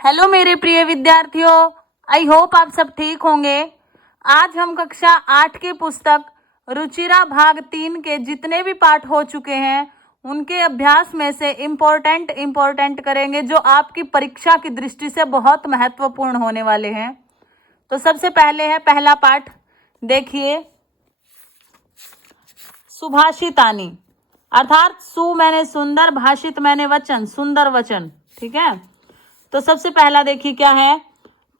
Hello मेरे प्रिय विद्यार्थियों, आई होप आप सब ठीक होंगे। आज हम कक्षा 8 की पुस्तक रुचिरा भाग 3 के जितने भी पाठ हो चुके हैं उनके अभ्यास में से इम्पोर्टेंट करेंगे जो आपकी परीक्षा की दृष्टि से बहुत महत्वपूर्ण होने वाले हैं। तो सबसे पहले है पहला पाठ, देखिए सुभाषितानी, अर्थात सु मैंने सुंदर, भाषित मैंने वचन, सुंदर वचन। ठीक है, तो सबसे पहला देखिए क्या है,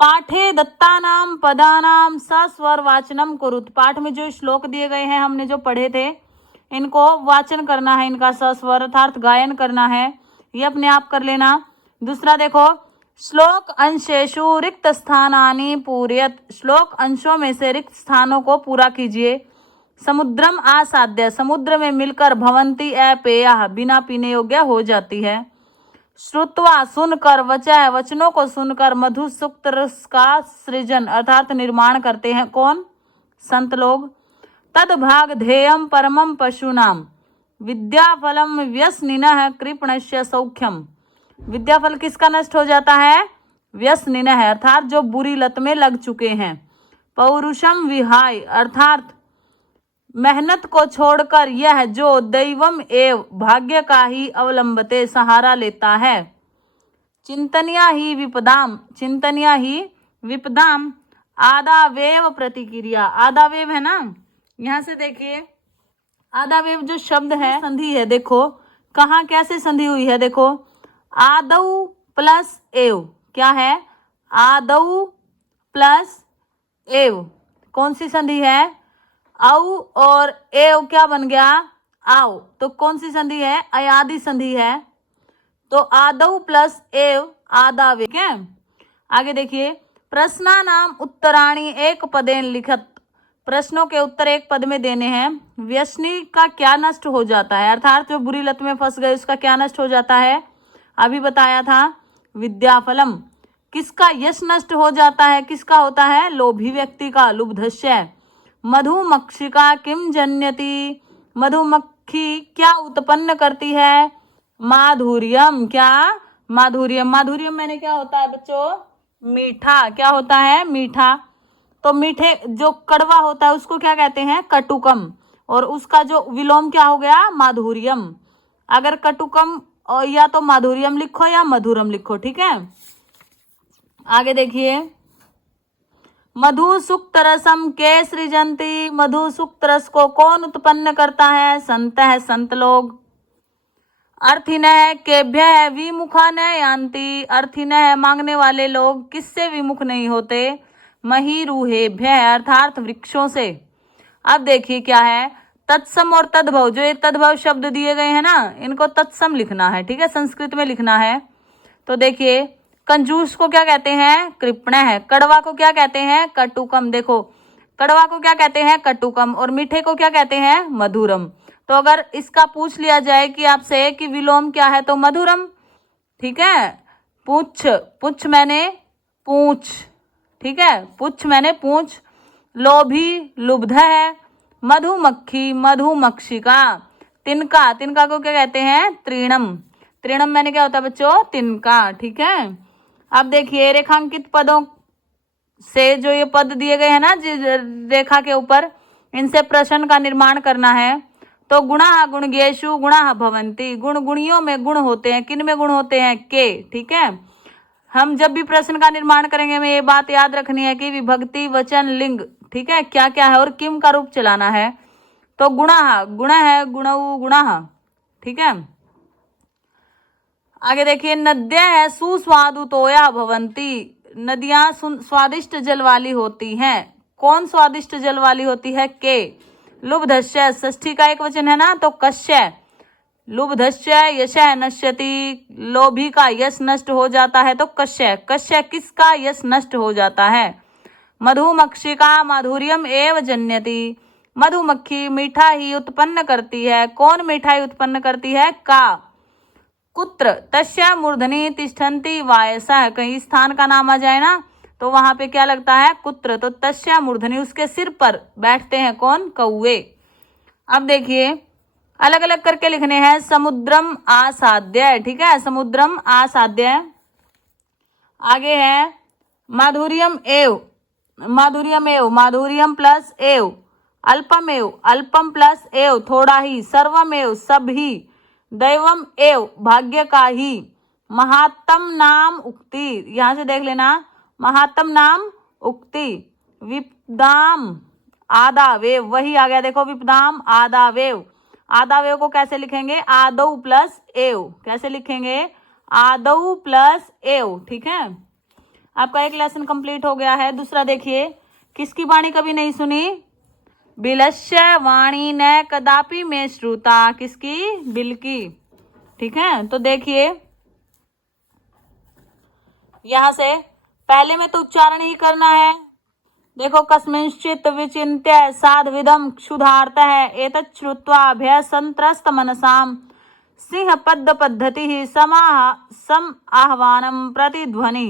पाठे दत्तानाम पदानाम सस्वर वाचनम कुरुत। पाठ में जो श्लोक दिए गए हैं हमने जो पढ़े थे इनको वाचन करना है, इनका सस्वर अर्थात गायन करना है, ये अपने आप कर लेना। दूसरा देखो, श्लोक अंशेषु रिक्त स्थानानि पूरयत, श्लोक अंशों में से रिक्त स्थानों को पूरा कीजिए। समुद्रम आसाद्य, समुद्र में मिलकर भवंती अपेया, बिना पीने योग्य हो जाती है। श्रुत्वा, सुनकर, वचः, वचनों को सुनकर, मधु सुक्त रस का सृजन अर्थात निर्माण करते हैं कौन? संत लोग। तद भाग ध्येयम परमम पशुनाम, विद्याफलम व्यसनिनः कृपणस्य सौख्यम। विद्याफल किसका नष्ट हो जाता है? व्यसनिनः अर्थात जो बुरी लत में लग चुके हैं। पौरुषम विहाय अर्थात मेहनत को छोड़कर यह जो दैवम एव भाग्य का ही अवलंबते सहारा लेता है। चिंतनिया ही विपदाम, चिंतनिया ही विपदाम, आदावेव प्रतिक्रिया, आदावेव है ना, यहां से देखिए आदावेव जो शब्द है संधि है, देखो कहाँ कैसे संधि हुई है, देखो आदौ प्लस एव, क्या है? आदौ प्लस एव, कौन सी संधि है? औ और एव क्या बन गया? आओ, तो कौन सी संधि है? अयादि संधि है, तो आदौ प्लस एव आदावे। क्या आगे देखिए, प्रश्ना नाम उत्तराणी एक पदेन लिखत, प्रश्नों के उत्तर एक पद में देने हैं। व्यसनी का क्या नष्ट हो जाता है, अर्थात जो बुरी लत में फंस गए उसका क्या नष्ट हो जाता है? अभी बताया था, विद्याफलम। किसका यश नष्ट हो जाता है? किसका होता है? लोभी व्यक्ति का, लुब्धस्य। मधुमक्षिका किम जन्यति, मधुमक्खी क्या उत्पन्न करती है? माधुर्यम, क्या? माधुर्यम। माधुर्यम मैंने क्या होता है बच्चों? मीठा। क्या होता है? मीठा। तो मीठे जो कड़वा होता है उसको क्या कहते हैं? कटुकम, और उसका जो विलोम क्या हो गया? माधुर्यम। अगर कटुकम और या तो माधुर्यम लिखो या मधुरम लिखो, ठीक है। आगे देखिए, मधु सुक्त रसम के सृजंती, मधु सुक्त रस को कौन उत्पन्न करता है? संत है, संत लोग। अर्थिनः केभ्यः विमुखा न यान्ति, अर्थिनः मांगने वाले लोग किससे विमुख नहीं होते? महीरुहेभ्यः अर्थात वृक्षों से। अब देखिए क्या है, तत्सम और तद्भव, जो ये तद्भव शब्द दिए गए हैं ना इनको तत्सम लिखना है, ठीक है, संस्कृत में लिखना है। तो देखिए, कंजूस को क्या कहते हैं? कृपणः। कड़वा को क्या कहते हैं? कटुकम। देखो कड़वा को क्या कहते हैं? कटुकम, और मीठे को क्या कहते हैं? मधुरम। तो अगर इसका पूछ लिया जाए कि आपसे कि विलोम क्या है, तो मधुरम, ठीक है। पुच्छ, पुच्छ मैंने पूछ, ठीक है, पुच्छ मैंने पूछ। लोभी, लुब्ध है। मधुमक्खी, मधुमक्षिका। तिनका, तिनका को क्या कहते हैं? तृणम, तृणम मैंने क्या होता है बच्चों? तिनका, ठीक है। अब देखिए, रेखांकित पदों से जो ये पद दिए गए हैं ना रेखा के ऊपर, इनसे प्रश्न का निर्माण करना है। तो गुणा गुणज्ञेषु गुणा भवंती, गुण गुणियों में गुण होते हैं। किन में गुण होते हैं? के, ठीक है। हम जब भी प्रश्न का निर्माण करेंगे हमें ये बात याद रखनी है कि विभक्ति, वचन, लिंग, ठीक है, क्या क्या है और किम का रूप चलाना है। तो गुणा, गुण है, गुणऊ गुणा, ठीक है। आगे देखिए, नद्या है सुस्वादुतोया भवंती, नदियां स्वादिष्ट जल वाली होती हैं। कौन स्वादिष्ट जल वाली होती है? के। लुब्धस्य, षष्ठी का एक वचन है ना, तो कश्य। लुब्धस्य यशः नश्यति, लोभी का यश नष्ट हो जाता है, तो कश्य। कश्य किसका यश नष्ट हो जाता है? मधुमक्षिका माधुर्यम एव जन्यति, मधुमक्खी मीठा ही उत्पन्न करती है। कौन मिठाई उत्पन्न करती है? का। कुत्र तस्या मूर्धनि तिष्ठन्ति वायसः, कहीं स्थान का नाम आ जाए ना तो वहां पे क्या लगता है? कुत्र। तो तस्या मूर्धनि, उसके सिर पर बैठते हैं कौन? कौवे। अब देखिए, अलग अलग करके लिखने हैं। समुद्रम आसाद्य, ठीक है, समुद्रम आसाद्य। आगे है माधुर्यम एव, माधुर्यम एव, माधुर्यम प्लस एव, अल्पमेव, अल्पम प्लस एव, थोड़ा ही, सर्वमेव, सब ही, दैवम एव, भाग्य का ही, महात्म नाम उक्ति, यहां से देख लेना, महात्म नाम उक्ति, विपदाम आदावेव, वही आ गया देखो, विपदाम आदावेव, आदावेव को कैसे लिखेंगे, आदौ प्लस एव, कैसे लिखेंगे, आदौ प्लस एव, ठीक है। आपका एक लेसन कंप्लीट हो गया है। दूसरा देखिए, किसकी वाणी कभी नहीं सुनी, बिलस्य वाणी न कदापि में श्रुता, किसकी, बिल की, ठीक है। तो देखिए यहां से पहले में तो उच्चारण ही करना है। देखो, कस्मिंश्चित विचिन्त्य साधविदम क्षुधार्त है, एतत् श्रुत्वा भय संत्रस्त मनसाम सिंह पद्य पद्धति ही सम आह्वानम प्रतिध्वनि,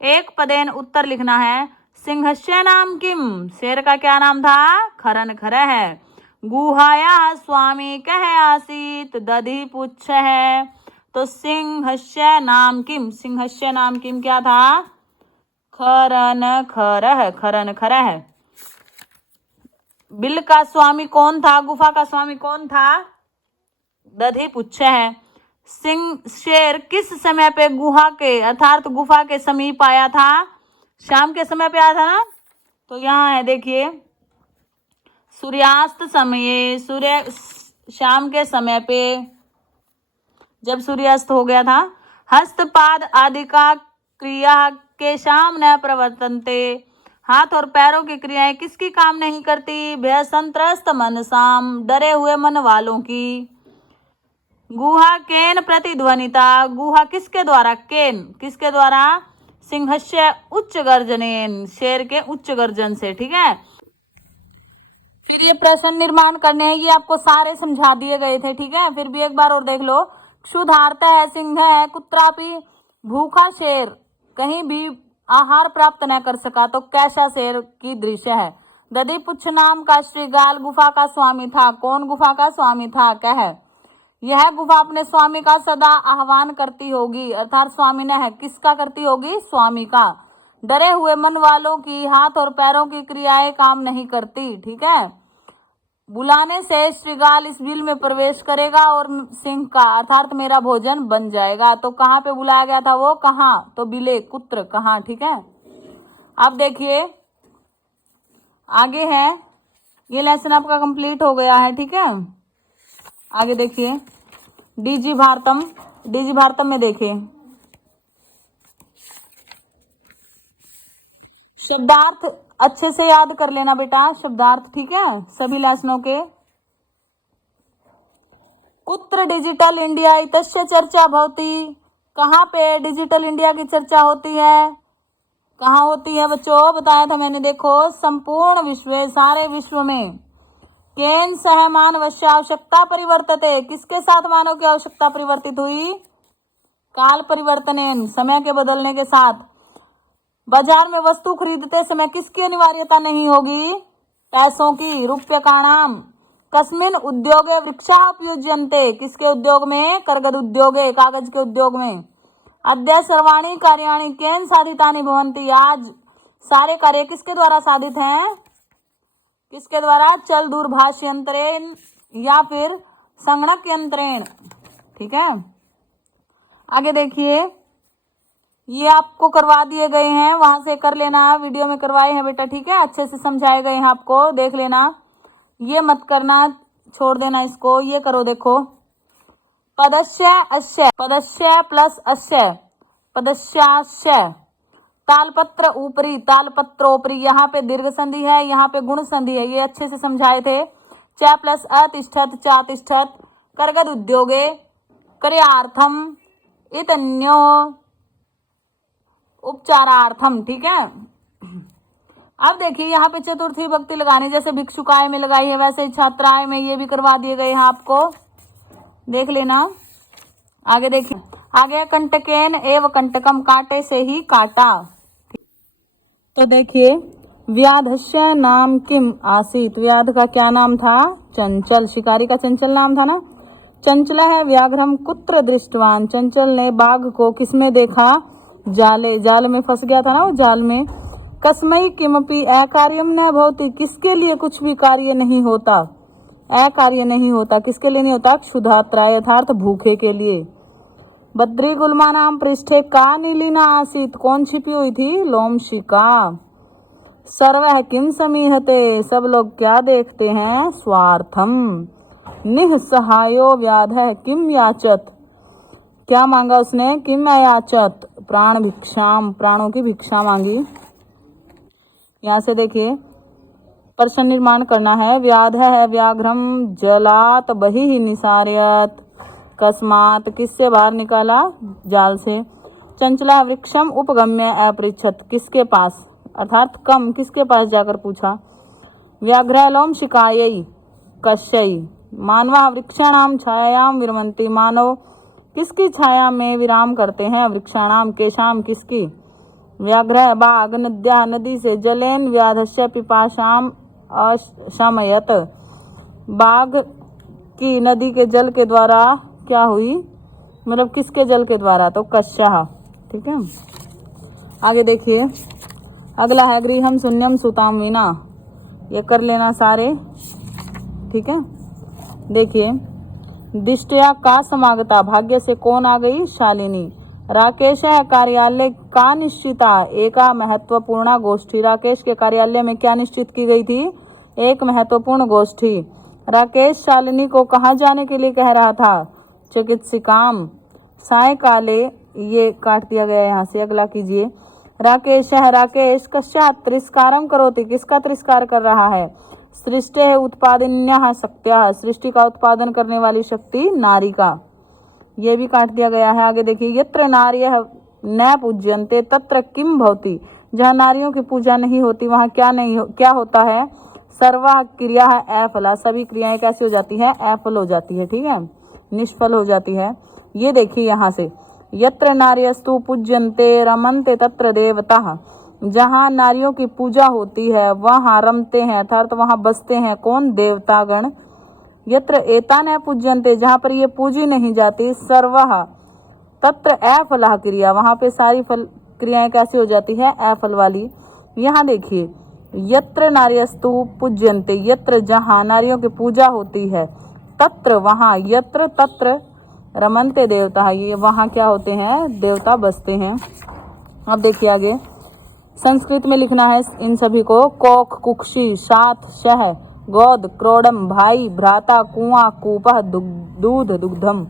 एक पदेन उत्तर लिखना है। सिंहस्य नाम किम, शेर का क्या नाम था, खरन खर है। गुहाया स्वामी कह आसीत, दधि पुच्छ है। तो सिंहस्य नाम किम, सिंहस्य नाम किम क्या था, खरन खर है, खरन खर है। बिल का स्वामी कौन था, गुफा का स्वामी कौन था, दधि पुच्छ है। सिंह शेर किस समय पे गुहा के अर्थात गुफा के समीप आया था, शाम के समय पे आया था ना। तो यहाँ है देखिए, सूर्यास्त समय, सूर्य शाम के समय पे जब सूर्यास्त हो गया था। हस्तपाद आदि का क्रिया के शाम न प्रवर्तनते, हाथ और पैरों की क्रियाएं किसकी काम नहीं करती, भय संत्रस्त मनसाम, डरे हुए मन वालों की। गुहा केन प्रतिध्वनिता, गुहा किसके द्वारा, केन किसके द्वारा, सिंहस्य उच्च गर्जनेन, शेर के उच्च गर्जन से, ठीक है। फिर ये प्रश्न निर्माण करने हैं, ये आपको सारे समझा दिए गए थे, ठीक है। फिर भी एक बार और देख लो। क्षुधार्त है, सिंह है, कुत्रापि भूखा शेर कहीं भी आहार प्राप्त न कर सका, तो कैसा शेर की दृश्य है। दधि पुच्छ नाम का श्रीगाल गुफा का स्वामी था, कौन गुफा का स्वामी था, क्या है, यह गुफा अपने स्वामी का सदा आह्वान करती होगी, अर्थात स्वामी ने है, किसका करती होगी, स्वामी का। डरे हुए मन वालों की हाथ और पैरों की क्रियाएं काम नहीं करती, ठीक है। बुलाने से श्रीगाल इस बिल में प्रवेश करेगा और सिंह का अर्थात मेरा भोजन बन जाएगा। तो कहाँ पे बुलाया गया था वो, कहाँ, तो बिले, कुत्र, कहाँ, ठीक है। अब देखिए आगे है, ये लेसन आपका कंप्लीट हो गया है, ठीक है। आगे देखिए, डीजी भारतम, डीजी भारतम में देखिए शब्दार्थ अच्छे से याद कर लेना बेटा, शब्दार्थ, ठीक है, सभी लेसनों के। कुत्र डिजिटल इंडिया इतस्य चर्चा भवती, कहाँ पे डिजिटल इंडिया की चर्चा होती है, कहाँ होती है बच्चों, बताया था मैंने, देखो, संपूर्ण विश्व, सारे विश्व में। केन सह मानवस्य आवश्यकता परिवर्तते, किसके साथ मानव की आवश्यकता परिवर्तित हुई, काल परिवर्तनेन, समय के बदलने के साथ। बाजार में वस्तु खरीदते समय किसकी अनिवार्यता नहीं होगी, पैसों की, रूप्यकाणाम। कस्मिन उद्योगे वृक्षा उपयुज्यन्ते, किसके उद्योग में, करगद उद्योगे, कागज के उद्योग में। अद्य सर्वाणी कार्याणि केन साधितानि भवन्ति, आज सारे कार्य किसके द्वारा साधित हैं, किसके द्वारा, चल दूरभाष यंत्रेण या फिर संगणक यंत्रेण, ठीक है। आगे देखिए, ये आपको करवा दिए गए हैं, वहां से कर लेना, वीडियो में करवाए हैं बेटा, ठीक है, अच्छे से समझाए गए हैं आपको, देख लेना, ये मत करना, छोड़ देना इसको, ये करो, देखो, पदस्य अस्य, पदस्य प्लस अस्य, पदस्यास्य, तालपत्र ऊपरी, तालपत्रोपरी, यहाँ पे दीर्घ संधि है, यहाँ पे गुण संधि है, ये अच्छे से समझाए थे। च प्लस अतिष्ठत, चातिष्ठत, करगद उद्योगे, कार्यार्थम, इतन्यो उपचारार्थम, ठीक है। अब देखिए यहाँ पे चतुर्थी भक्ति लगानी, जैसे भिक्षुकाय में लगाई है वैसे छात्राएं में ये भी करवा दिए गए हैं आपको, देख लेना। आगे देखिए, आगे कंटकेन एव कंटकम, कांटे से ही काटा। तो देखिए, व्याधस्य नाम किम आसीत, व्याध का क्या नाम था, चंचल, शिकारी का चंचल नाम था ना। चंचल है व्याघ्रम कुत्र दृष्टवान, चंचल ने बाघ को किसमें देखा, जाले, जाल में फंस गया था ना वो, जाल में। कस्मै किमपि अकार्यम न भवति, किसके लिए कुछ भी कार्य नहीं होता, अकार्य नहीं होता, किसके लिए नहीं होता, क्षुधात्राय यथार्थ भूखे के लिए। बद्री गुल्मा नाम पृष्ठे का नीलिना आसीत, कौन छिपी हुई थी, लोमशिका। सर्वः किम समीहते, सब लोग क्या देखते हैं, स्वार्थम। निःसहायो व्याधः किम याचत, क्या मांगा उसने, किम याचत, प्राण भिक्षाम, प्राणों की भिक्षा मांगी। यहाँ से देखिए प्रश्न निर्माण करना है। व्याधः व्याघ्रम जलात बहिः निसार्यत, कस्मात, किससे बाहर निकाला, जाल से। चंचला वृक्षम उपगम्य अपृच्छत, किसके पास, अर्थात कम, किसके पास जाकर पूछा। व्याघ्र लोमशिकायै कश्यै, मानवा वृक्षाणाम छायायाम विरमन्ति, मानव किसकी छाया में विराम करते हैं, वृक्षाणाम, केशाम, किसकी। व्याघ्र बाघ नद्या, नदी से, जलेन व्याधस्य पिपाशाम अशमयत, बाघ की नदी के जल के द्वारा क्या हुई, मतलब किसके जल के द्वारा, तो कश्यः, ठीक है। आगे देखिए अगला है गृहम शून्यम सुताम विना, ये कर लेना सारे, ठीक है। देखिए दिष्टया का समागता, भाग्य से कौन आ गई, शालिनी। राकेश है कार्यालय का निश्चिता, एका महत्वपूर्ण गोष्ठी, राकेश के कार्यालय में क्या निश्चित की गई थी, एक महत्वपूर्ण गोष्ठी। राकेश शालिनी को कहाँ जाने के लिए कह रहा था, चिकित्सिकाम। सायकाले, ये काट दिया गया यहाँ से, अगला कीजिए। राकेश है, राकेश कश्चात तिरस्कारम करोति, किसका तिरस्कार कर रहा है, सृष्टि उत्पादन्यः शक्त्यः, सृष्टि का उत्पादन करने वाली शक्ति नारी का, ये भी काट दिया गया है। आगे देखिए यत्र नार्यः न पूज्यन्ते तत्र किम भवति, जहाँ नारियों की पूजा नहीं होती वहाँ क्या होता है, सर्वा क्रिया अफला, सभी क्रियाएं कैसी हो जाती है, अफल हो जाती है, ठीक है, निष्फल हो जाती है। ये देखिए यहाँ से यत्र नार्यस्तु पूज्यन्ते रमन्ते तत्र देवताः, जहाँ नारियों की पूजा होती है वहाँ रमते हैं, अर्थात वहाँ बसते हैं कौन, देवतागण। यत्र एता न पूज्यन्ते, जहाँ पर ये पूजी नहीं जाती, सर्वः तत्र अफलः क्रिया, वहाँ पे सारी फल क्रियाएं कैसी हो जाती है, अफल वाली। यहाँ देखिए यत्र नार्यस्तु पूज्यन्ते, यत्र जहाँ नारियों की पूजा होती है, तत्र वहाँ, यत्र तत्र रमन्ते देवता, ये वहाँ क्या होते हैं, देवता बसते हैं। अब देखिए आगे संस्कृत में लिखना है इन सभी को, कोख कुक्षी साथ शह गोद क्रोडम भाई भ्राता कुआं कूपह दूध दुग्धम।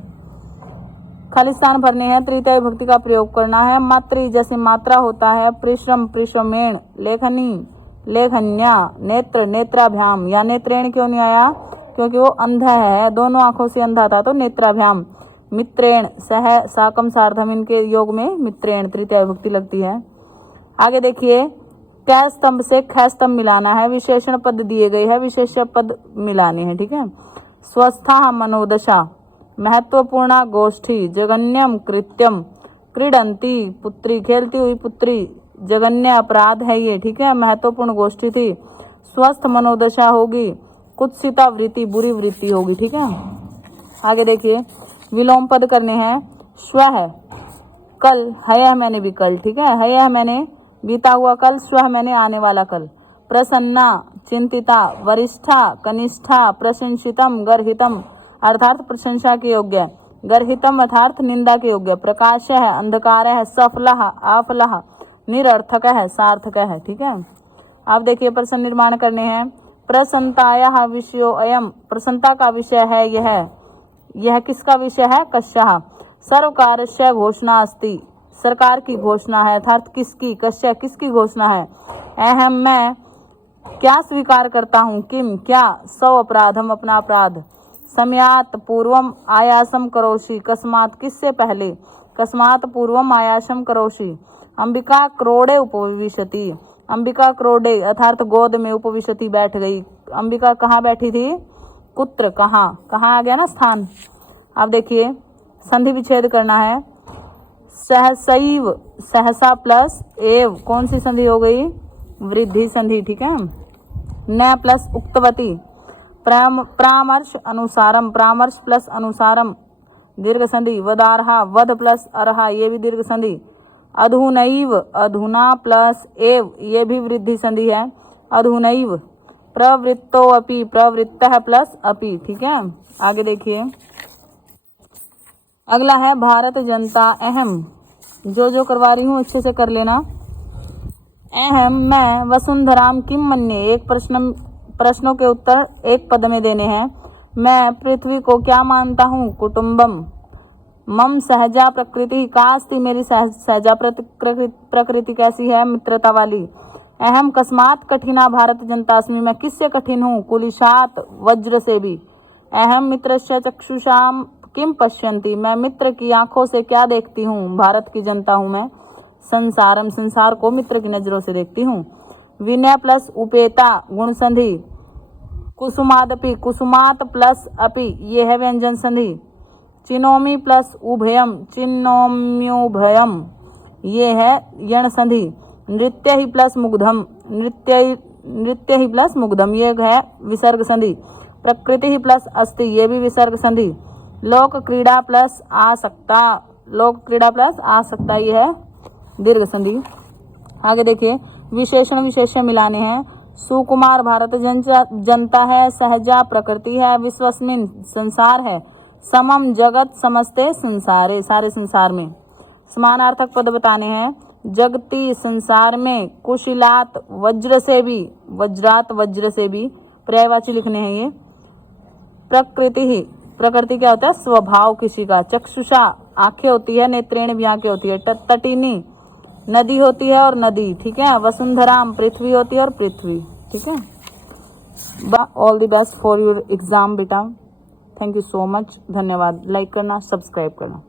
खाली स्थान भरने हैं, तृतीय विभक्ति का प्रयोग करना है। मातृ जैसे मात्रा होता है, परिश्रम परिश्रमेण, लेखनी लेखन्या, नेत्र नेत्राभ्याम, या नेत्रेण क्यों नहीं आया, क्योंकि वो अंधा है, दोनों आंखों से अंधा था, तो नेत्राभ्याम। मित्रेण सह साकम सार्धम, इनके योग में मित्रेण तृतीय विभक्ति लगती है। आगे देखिए कै स्तंभ से ख स्तंभ मिलाना है, विशेषण पद दिए गए हैं, विशेष पद मिलाने हैं, ठीक है। स्वस्था मनोदशा, महत्वपूर्ण गोष्ठी, जगन्यम कृत्यम, क्रीडंती पुत्री, खेलती हुई पुत्री, जगन्य अपराध है ये, ठीक है, महत्वपूर्ण गोष्ठी थी। स्वस्थ मनोदशा होगी, कुत्सिता वृत्ति, बुरी वृत्ति होगी, ठीक है। आगे देखिए विलोम पद करने हैं। स्वह कल, हयह मैंने भी कल, ठीक है, हयह मैंने बीता हुआ कल, स्वह मैंने आने वाला कल। प्रसन्ना चिंतिता, वरिष्ठा कनिष्ठा, प्रशंसितम गर्हितम, अर्थात प्रशंसा के योग्य, गर्हितम अर्थात निंदा के योग्य। प्रकाश है, अंधकार है, सफलः अफलः, निरर्थक है, सार्थक है, ठीक है। अब देखिए प्रश्न निर्माण करने हैं। प्रसन्नतायाः विषयो अयम, प्रसन्नता का विषय है यह किसका विषय है, कस्याः। सर्वकारस्य घोषणा अस्ति, सरकार की घोषणा है, अर्थात किसकी, कस्य किसकी घोषणा है। अहम मैं क्या स्वीकार करता हूँ, किम क्या, सौ अपराधम अपना अपराध। समयात पूर्वम आयासम करोषि, कस्मात किससे पहले, कस्मात पूर्वम आयासम करोषि। अंबिका क्रोडे उपविशति, अंबिका क्रोडे अर्थात गोद में, उपविशति बैठ गई। अंबिका कहाँ बैठी थी, कुत्र कहाँ, कहाँ आ गया ना स्थान। अब देखिए संधि विच्छेद करना है। सहसैव, सहसा प्लस एव, कौन सी संधि हो गई, वृद्धि संधि, ठीक है। न प्लस उक्तवती, परामर्श अनुसारम, परामर्श प्लस अनुसारम दीर्घ संधि। वदारहा, वध प्लस अरहा, ये भी दीर्घ संधि। अधुनैव, अधुना प्लस एव, ये भी वृद्धि संधि है, अधुनैव। प्रवृत्तो अपि, प्रवृत्तः प्लस अपि, ठीक है। आगे देखिए, अगला है भारत जनता अहम। जो करवा रही हूँ अच्छे से कर लेना। अहम मैं वसुंधराम किम मन्ये, एक प्रश्नों के उत्तर एक पद में देने हैं। मैं पृथ्वी को क्या मानता हूँ, कुटुंबम। मम सहजा प्रकृति, कास्ति मेरी सहजा प्रकृति कैसी है, मित्रता वाली। अहम कस्मात कठिना भारत जनतास्मि, मैं किससे कठिन हूँ, कुलिशात वज्र से भी। अहम मित्रस्य चक्षुषाम किम पश्यन्ति, मैं मित्र की आंखों से क्या देखती हूँ, भारत की जनता हूँ मैं। संसारम, संसार को मित्र की नजरों से देखती हूँ। विनय प्लस उपेता गुण संधि। कुसुमादपि, कुसुमात प्लस अपि, ये है व्यंजन संधि। चिनोमी प्लस उभयम, चिन्नोम्युभयम, ये है यण संधि। नृत्य ही प्लस मुग्धम, नृत्य ही प्लस मुग्धम, ये है विसर्ग संधि। प्रकृति ही प्लस अस्ति, ये भी विसर्ग संधि। लोक क्रीड़ा प्लस आसक्ता, लोक क्रीड़ा प्लस आसक्ता, ये है दीर्घ संधि। आगे देखिए, विशेषण विशेष्य मिलाने हैं। सुकुमार भारत जनता है, सहजा प्रकृति है, विश्वस्मिन संसार है, समम जगत समस्ते संसारे, सारे संसार में। समानार्थक पद बताने हैं। जगती संसार में, कुशिलात वज्र से भी, वज्रात वज्र से भी, पर्यायवाची लिखने हैं ये। प्रकृति ही, प्रकृति क्या होता है, स्वभाव किसी का। चक्षुषा आंखें होती है, नेत्रेण भी आंखें होती है। तटिनी नदी होती है और नदी, ठीक है। वसुंधराम पृथ्वी होती है और पृथ्वी, ठीक है। All the best for your exam बेटा। थैंक यू सो मच, धन्यवाद। लाइक करना, सब्सक्राइब करना।